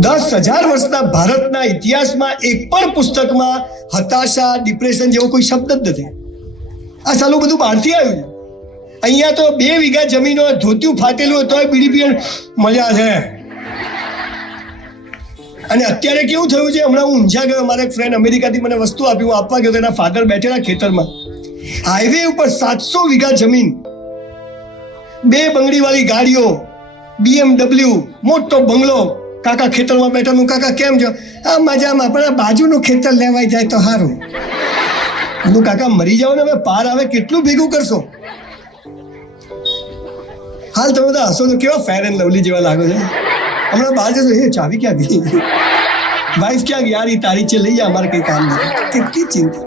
દસ હજાર વર્ષના ભારતના ઇતિહાસમાં એક પણ પુસ્તકમાં હતાશા ડિપ્રેશન જેવો કોઈ શબ્દ જ નથી આ સાલું બધું બહારથી આવ્યું અહીંયા તો બે વીઘા જમીનો ધોત્યું ફાટેલું તોય બીડી પીણ મજા છે અને અત્યારે કેવું થયું છે હમણાં હું ઊંઝા ગયો મારા એક ફ્રેન્ડ અમેરિકાથી મને વસ્તુ આપી હું આપવા ગયો એના ફાધર બેઠેલા ખેતરમાં હાઈવે ઉપર સાતસો વીઘા જમીન બે બંગડીવાળી ગાડીઓ બીએમડબલ્યુ મોટો બંગલો કાકા ખેતરમાં બેઠા હું કાકા કેમ છો આ મજામાં પણ આ બાજુનું ખેતર લેવાય જાય તો સારું હું કાકા મરી જાઓ ને હવે પાર આવે કેટલું ભેગું કરશો હાલ તમે બધા હસો તો કેવા ફેર એન્ડ લવલી જેવા લાગો છે હમણાં બહાર જશો એ ચાવી ક્યાં ગઈ વાઈફ ક્યાં ગઈ યાર એ તારી છે લઈ જા અમારે કંઈ કામ નથી કેટલી ચિંતા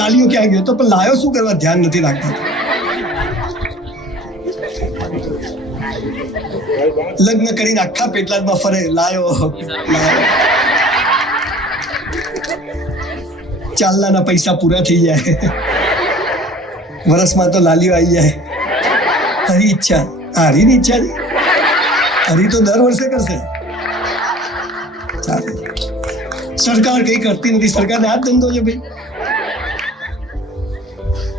લાલીઓ ક્યાં ગયો તો પણ લાયો શું કરવા ધ્યાન નથી રાખતા લગ્ન કરીને આખા પેટલાદમાં ફરે લાયો ચાલનાના પૈસા પૂરા થઈ જાય વરસમાં તો લાલીઓ આવી જાય હરી ઈચ્છા આ હરીની ઈચ્છા હરી તો દર વર્ષે કરશે સરકાર કઈ કરતી નથી સરકારને આ ધંધો છે ભાઈ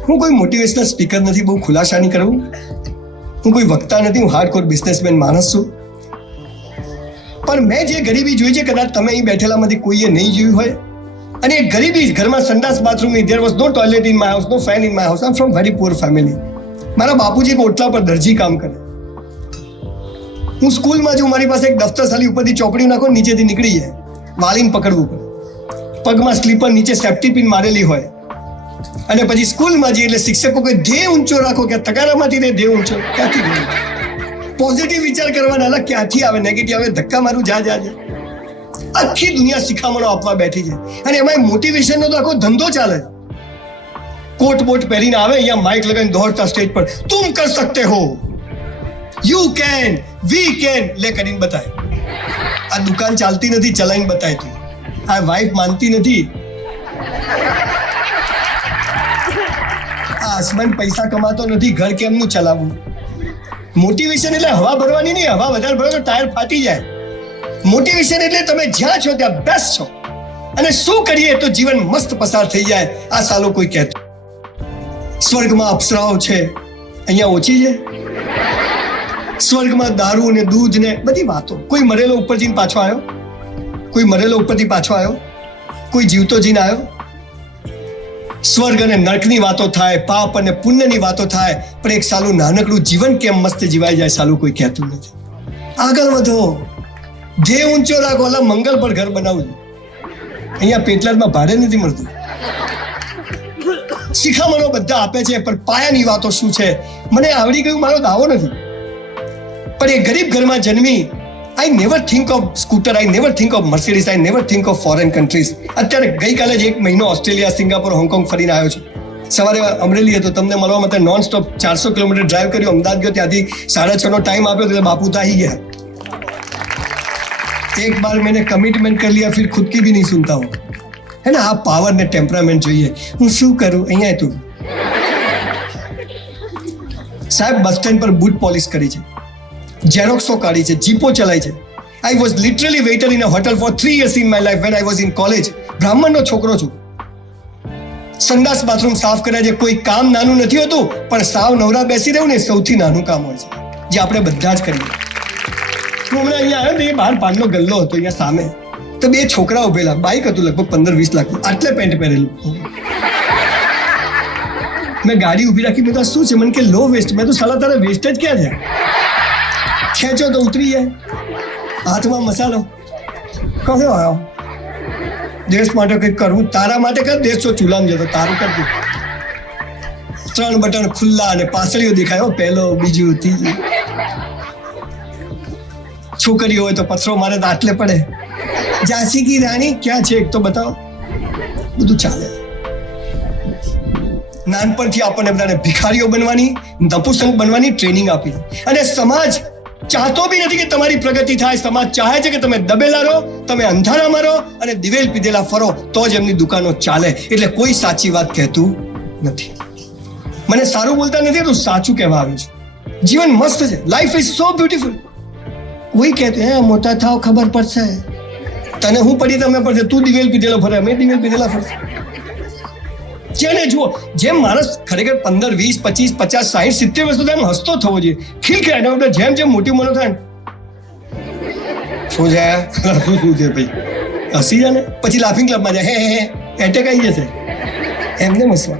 હું કોઈ મોટિવેશનલ સ્પીકર નથી બહુ ખુલાસા નહીં કરું હું કોઈ વક્તા નથી હું હાર્ડકોર બિઝનેસમેન માણસ છું પણ મેં જે ગરીબી જોઈ છે કદાચ તમે અહીં બેઠેલામાંથી કોઈએ નહીં જોયું હોય અને એ ગરીબી ઘરમાં સંડાસ bathroom there was no toilet in my house no fan in my house આમ ફ્રોમ વેરી પુઅર ફેમિલી મારા બાપુજી ઓટલા પર દરજી કામ કરે હું સ્કૂલમાં જો મારી પાસે એક દફતર સાલી ઉપરથી ચોપડી નાખો નીચેથી નીકળી જાય વાલીને પકડવું પડે પગમાં સ્લીપર નીચે સેફ્ટી પિન મારેલી હોય અને પછી સ્કૂલમાં જઈએ એટલે શિક્ષકો કે ધ્યેય ઊંચો રાખો કે તકારામાંથી ને ધ્યેય ઊંચો ક્યાંથી પોઝિટિવ વિચાર કરવાના અલગ ક્યાંથી આવે નેગેટિવ આવે ધક્કા મારું જા જા જા આખી દુનિયા શિખામણો આપવા બેઠી છે અને એમાં મોટિવેશનનો તો આખો ધંધો ચાલે કોટ બોટ પહેરીને આવે અહીંયા માઇક લગાવીને દોડતા સ્ટેજ પર તુમ કર સકતે હો યુ કેન વી કેન લે કરીને બતાય આ દુકાન ચાલતી નથી ચલાવીને બતાય તું આ વાઈફ માનતી નથી મારા હસબન્ડ પૈસા કમાતો નથી ઘર કેમનું ચલાવવું મોટિવેશન એટલે હવા ભરવાની નહીં હવા વધારે ભરો તો ટાયર ફાટી જાય મોટિવેશન એટલે તમે જ્યાં છો ત્યાં બેસ્ટ છો અને શું કરીએ તો જીવન મસ્ત પસાર થઈ જાય આ સાલો કોઈ કહેતો સ્વર્ગમાં અપ્સરાઓ છે અહીંયા ઓછી છે સ્વર્ગમાં દારૂ ને દૂધ ને બધી વાતો કોઈ મરેલો ઉપરથી પાછો આવ્યો કોઈ મરેલો ઉપરથી પાછો આવ્યો કોઈ જીવતો જીને આવ્યો સ્વર્ગ અને નર્કની વાતો થાય પાપ અને પુણ્યની વાતો થાય પણ એક સાલું નાનકડું જીવન કેમ મસ્ત જીવાઈ જાય સાલું કોઈ કહેતું નથી આગળ વધો જે ઊંચો રાખો ઓલા મંગલ પર ઘર બનાવજો અહીંયા પેટલાદમાં ભાડે નથી મળતું શિખામણો બધા આપે છે પણ પાયાની વાતો શું છે મને આવડી ગયું મારો દાવો નથી પણ એ ગરીબ ઘરમાં જન્મી I never think of scooter I never think of Mercedes I never think of foreign countries અત્યારે ગઈકાલે જ એક મહિનો ઓસ્ટ્રેલિયા સિંગાપોર હોંગકોંગ ફરીને આવ્યો છું સવારે અમરેલી હતો તમને મળવા માટે નોન સ્ટોપ ચારસો કિલોમીટર ડ્રાઈવ કર્યો અમદાવાદ ગયો ત્યાંથી સાડા છ નો ટાઈમ આપ્યો એટલે બાપુ તો આવી ગયા એક બાર મેં કમિટમેન્ટ કરી લિયા ફિર ખુદ કી ભી નહીં સુનતા હું હે ને આ પાવર ને ટેમ્પરામેન્ટ જોઈએ હું શું કરું અહીંયા તું સાહેબ બસ સ્ટેન્ડ પર બુટ પોલિશ કરી છે ઝેરોક્સો કાઢી છે જીપો ચલાય છે I was literally waiter in a hotel four three years in my life when I was in college બ્રાહ્મણનો છોકરો છું સંડાસ બાથરૂમ સાફ કર્યા છે કોઈ કામ નાનું નથી હોતું પણ સાવ નવરા બેસી રહેવું ને સૌથી નાનું કામ હોય છે જે આપણે બધા જ કરીએ હું હમણાં અહીંયા આવ્યો ને એ બહાર પાનનો ગલ્લો હતો અહીંયા સામે તો બે છોકરા ઉભેલા બાઇક હતું લગભગ પંદર વીસ લાખ આટલે પેન્ટ પહેરેલું મેં ગાડી ઊભી રાખી બધા શું છે મને કે લો વેસ્ટ મેં તો સાલા તારા વેસ્ટ જ ક્યાં છે ખેંચો તો ઉતરી જાય હાથમાં મસાલો કહો આવ્યો દેશ માટે કંઈક કરવું તારા માટે કર દેશ તો ચૂલામ જતો તારું કરજો ત્રણ બટન ખુલ્લા અને પાસળીઓ દેખાયો પહેલો બીજું ત્રીજું છોકરી હોય તો પથરો મારે તો આટલે પડે ઝાંસી કી રાણી ક્યાં છે એક તો બતાવો બધું ચાલે નાનપણથી આપણને બધાને ભિખારીઓ બનવાની નપુસંગ બનવાની ટ્રેનિંગ આપી અને સમાજ ચાહતો બી નથી કે તમારી પ્રગતિ થાય સમાજ ચાહે છે કે તમે દબેલા રહો તમે અંધારામાં રહો અને દિવેલ પીધેલા ફરો તો જ એમની દુકાનો ચાલે એટલે કોઈ સાચી વાત કહેતું નથી મને સારું બોલતા નથી તો સાચું કહેવા આવ્યું છે જીવન મસ્ત છે લાઈફ ઇઝ સો બ્યુટીફુલ કોઈ કહેતું હે મોટા થાવ ખબર પડશે તને હું પડી તમે પડશે તું દિવેલ પીધેલો ફરે મેં દિવેલ પીધેલા ફરશે જેને જુઓ જેમ માણસ ખરેખર પંદર વીસ પચીસ પચાસ સાહીઠ સિત્તેર વર્ષ એમ હસતો થવો જોઈએ ખીખ એનો જેમ જેમ મોટી ઉંમર થાય શું જાય શું શું છે ભાઈ હસી જાય ને પછી લાફિંગ ક્લબમાં જાય હે હે એટેક આવી જશે એમને હસવા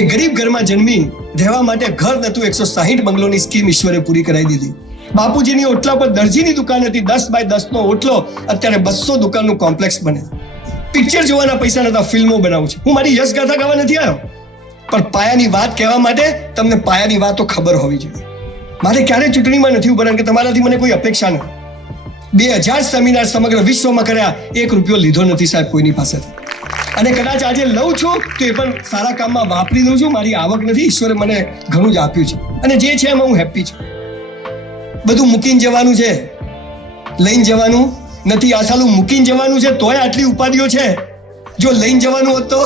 એ ગરીબ ઘરમાં જન્મી રહેવા માટે ઘર નતું એકસો સાહીઠ બંગલોની સ્કીમ ઈશ્વરે પૂરી કરાવી દીધી બાપુજીની ઓટલા પર દરજીની દુકાન હતી દસ બાય દસનો ઓટલો અત્યારે બસો દુકાનનું કોમ્પ્લેક્સ બને છે પિક્ચર જોવાના પૈસા નતા ફિલ્મો બનાવું છું હું મારી યશગાથા ગાવા નથી આવ્યો પણ પાયાની વાત કહેવા માટે તમને પાયાની વાતો ખબર હોવી જોઈએ મારે ક્યારે ચૂંટણીમાં નથી ઉભા કે તમારાથી મને કોઈ અપેક્ષા નથી બે હજાર સેમિનાર સમગ્ર વિશ્વમાં કર્યા એક રૂપિયો લીધો નથી સાહેબ કોઈની પાસેથી અને કદાચ આજે લઉં છું તો એ પણ સારા કામમાં વાપરી દઉં છું મારી આવક નથી ઈશ્વરે મને ઘણું જ આપ્યું છે અને જે છે એમાં હું હેપી છું બધું મૂકીને જવાનું છે લઈને જવાનું નથી આ સાલું મૂકીને જવાનું છે તોય આટલી ઉપાધિઓ છે જો લઈને જવાનું હોત તો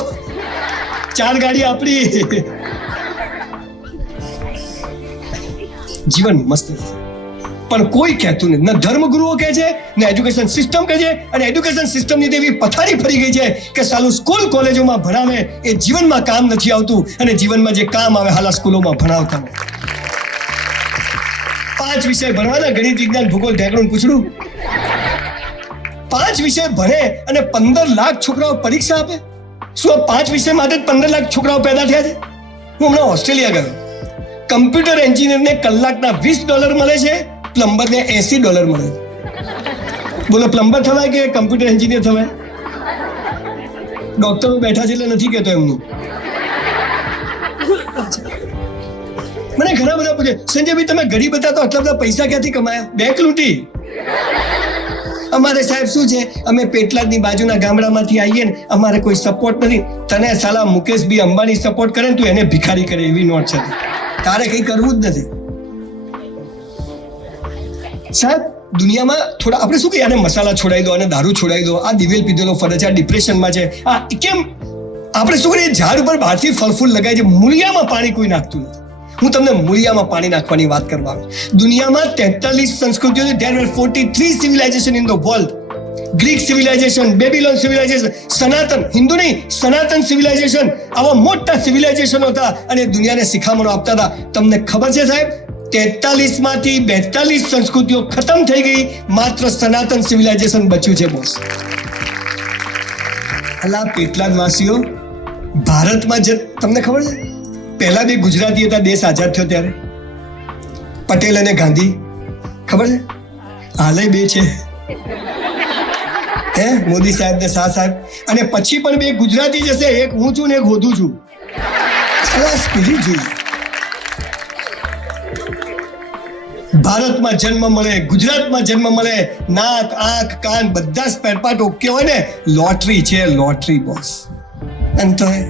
ચાર ગાડી આપણી જીવન મસ્ત પણ કોઈ કહેતું નથી ના ધર્મગુરુઓ કહે છે ને એજ્યુકેશન સિસ્ટમ કહે છે અને એજ્યુકેશન સિસ્ટમની તેવી પથારી ફરી ગઈ છે કે સાલું સ્કૂલ કોલેજોમાં ભણાવે એ જીવનમાં કામ નથી આવતું અને જીવનમાં જે કામ આવે હાલા સ્કૂલોમાં ભણાવતા પાંચ વિષય ભણવાના ગણિત વિજ્ઞાન ભૂગોળ ઢેકણું પૂછડું પાંચ વિષય ભરે અને પંદર લાખ છોકરાઓ પરીક્ષા આપે શું આ પાંચ વિષય માટે જ પંદર લાખ છોકરાઓ પેદા થયા છે હું હમણાં ઓસ્ટ્રેલિયા ગયો કમ્પ્યુટર એન્જિનિયરને કલાકના વીસ ડોલર મળે છે પ્લમ્બરને એસી ડોલર મળે છે બોલો પ્લમ્બર થવાય કે કમ્પ્યુટર એન્જિનિયર થવાય ડોક્ટરો બેઠા છે એટલે નથી કહેતો એમનું મને ઘણા બધા પૂછે ભાઈ તમે ગરીબ હતા તો આટલા બધા પૈસા ક્યાંથી કમાયા બેંક લૂંટી અમારે સાહેબ શું છે અમે પેટલાદની બાજુના ગામડામાંથી આવીએ ને અમારે કોઈ સપોર્ટ નથી તને સાલા મુકેશ બી અંબાણી સપોર્ટ કરે ને તું એને ભિખારી કરે એવી નોટ છે તારે કંઈ કરવું જ નથી સાહેબ દુનિયામાં થોડા આપણે શું કહીએ આને મસાલા છોડાઈ દો અને દારૂ છોડાઈ દો આ દિવેલ પીધેલો ફરજ આ ડિપ્રેશનમાં છે આ કેમ આપણે શું કરીએ ઝાડ ઉપર બહારથી ફળફૂલ લગાય છે મૂળિયામાં પાણી કોઈ નાખતું નથી હું તમને મૂળિયામાં પાણી નાખવાની વાત કરવા દુનિયામાં તેતાલીસ સંસ્કૃતિઓ there were forty three civilization in the world Greek civilization Babylon civilization Sanatan Hindu નહીં સનાતન સિવિલાઇઝેશન આવા મોટા સિવિલાઇઝેશનો હતા અને દુનિયાને શિખામણો આપતા હતા તમને ખબર છે સાહેબ તેતાલીસ માંથી બેતાલીસ સંસ્કૃતિઓ ખતમ થઈ ગઈ માત્ર સનાતન સિવિલાઇઝેશન બચ્યું છે બોસ અલા પેટલાદ વાસીઓ ભારતમાં જ તમને ખબર છે પહેલા બી ગુજરાતી હતા દેશ આઝાદ થયો ત્યારે પટેલ અને ગાંધી ખબર છે હાલે બે છે હે મોદી સાહેબ ને શાહ સાહેબ અને પછી પણ બે ગુજરાતી જશે એક હું છું ને એક હોધું છું સરસ પીઢી જોઈએ ભારતમાં જન્મ મળે ગુજરાતમાં જન્મ મળે નાક આંખ કાન બધા જ પેટપાટ ઓકે હોય ને લોટરી છે લોટરી બોસ અંત હોય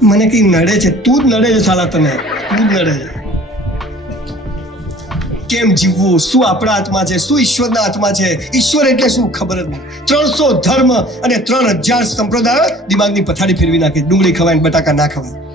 મને કઈ નડે છે તું જ નડે છે સાલા તને તું જ નડે છે કેમ જીવવું શું આપણા હાથમાં છે શું ઈશ્વરના હાથમાં છે ઈશ્વર એટલે શું ખબર જ નહીં ત્રણસો ધર્મ અને ત્રણ હજાર સંપ્રદાયો દિમાગની પથારી ફેરવી નાખે ડુંગળી ખવાય બટાકા ના ખવાય